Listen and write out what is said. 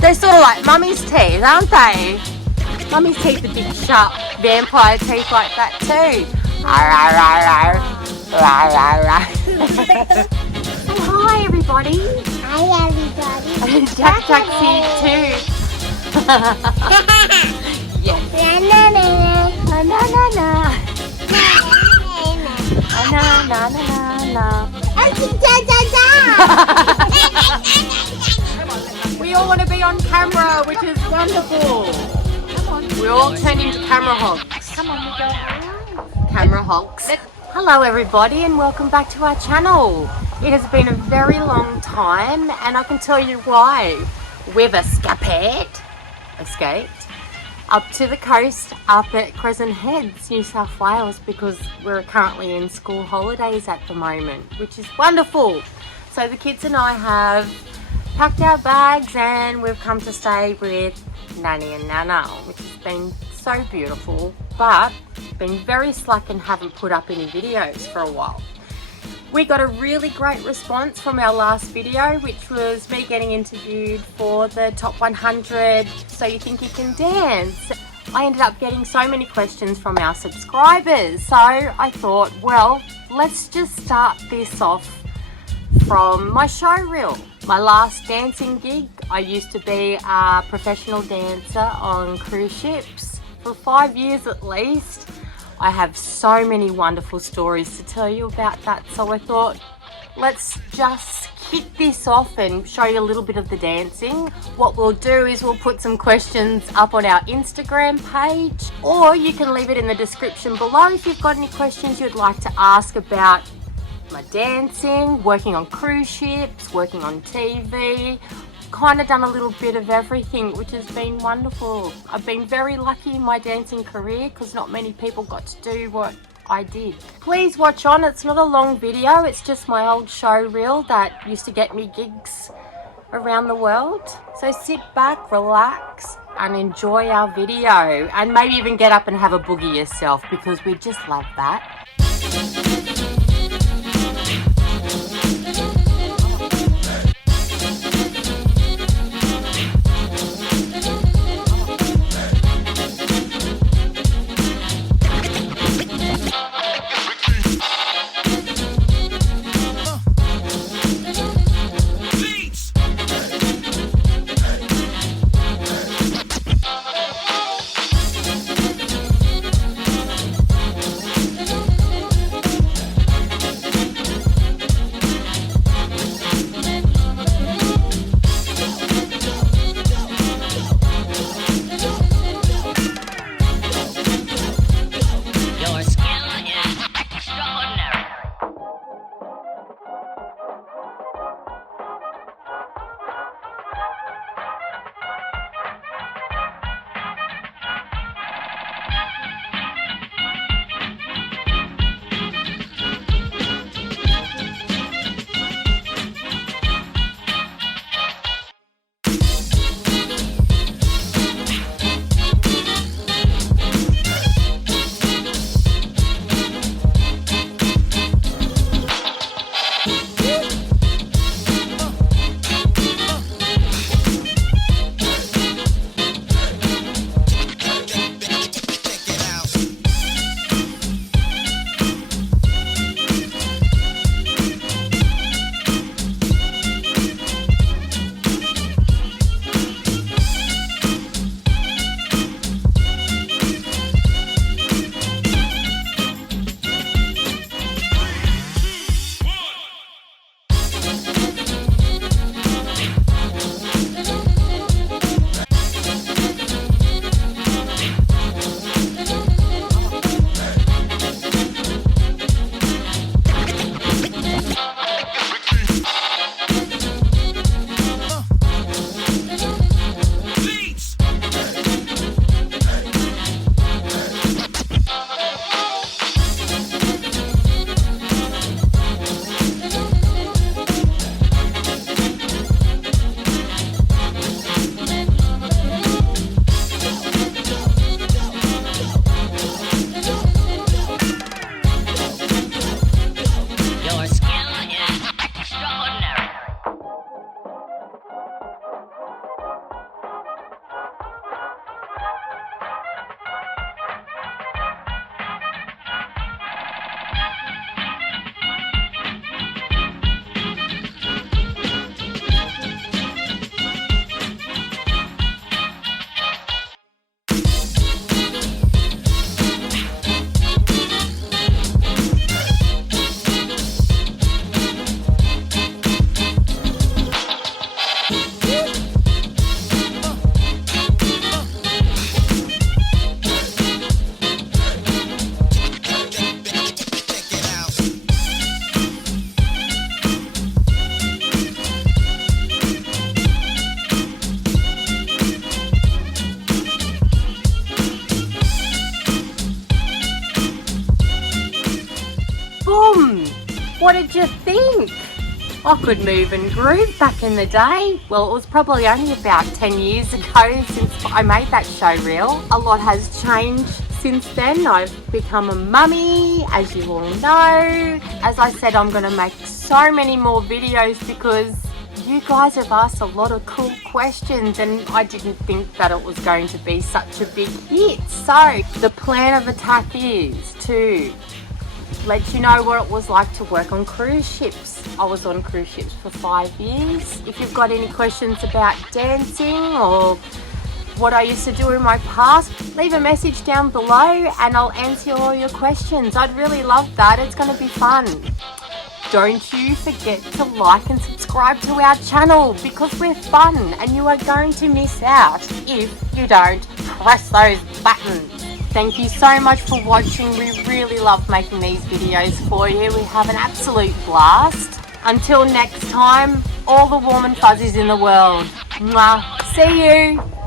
They're sort of like mummy's teeth, aren't they? Mummy's teeth are big, sharp vampire teeth like that too. Say hi, everybody. Hi, everybody. Jack's here too. Yes. Na na na Na na na. Na na na na na. We all want to be on camera, which is wonderful. We all turn into camera hogs. Come on, we go. Camera hogs. Hello everybody and welcome back to our channel. It has been a very long time and I can tell you why. We've escaped up to the coast up at Crescent Heads, New South Wales, because we're currently in school holidays at the moment, which is wonderful. So the kids and I have packed our bags and we've come to stay with Nanny and Nana, which has been so beautiful, but been very slack and haven't put up any videos for a while. We got a really great response from our last video, which was me getting interviewed for the top 100 So You Think You Can Dance. I ended up getting so many questions from our subscribers, so I thought, well, let's just start this off from my show reel. My last dancing gig, I used to be a professional dancer on cruise ships for 5 years at least. I have so many wonderful stories to tell you about that, so I thought let's just kick this off and show you a little bit of the dancing. What we'll do is we'll put some questions up on our Instagram page, or you can leave it in the description below if you've got any questions you'd like to ask about my dancing, working on cruise ships, working on TV. Kind of done a little bit of everything, which has been wonderful. I've been very lucky in my dancing career because not many people got to do what I did. Please watch on. It's not a long video, it's just my old show reel that used to get me gigs around the world. So sit back, relax and enjoy our video, and maybe even get up and have a boogie yourself because we just love that. did you think? I could move and groove back in the day. Well, it was probably only about 10 years ago since I made that show reel. A lot has changed since then. I've become a mummy, as you all know. As I said, I'm going to make so many more videos because you guys have asked a lot of cool questions and I didn't think that it was going to be such a big hit. So the plan of attack is to let you know what it was like to work on cruise ships. I was on cruise ships for 5 years. If you've got any questions about dancing or what I used to do in my past, leave a message down below and I'll answer all your questions. I'd really love that. It's going to be fun. Don't you forget to like and subscribe to our channel because we're fun and you are going to miss out if you don't press those buttons. Thank you so much for watching. We really love making these videos for you. We have an absolute blast. Until next time, all the warm and fuzzies in the world. Mwah. See you.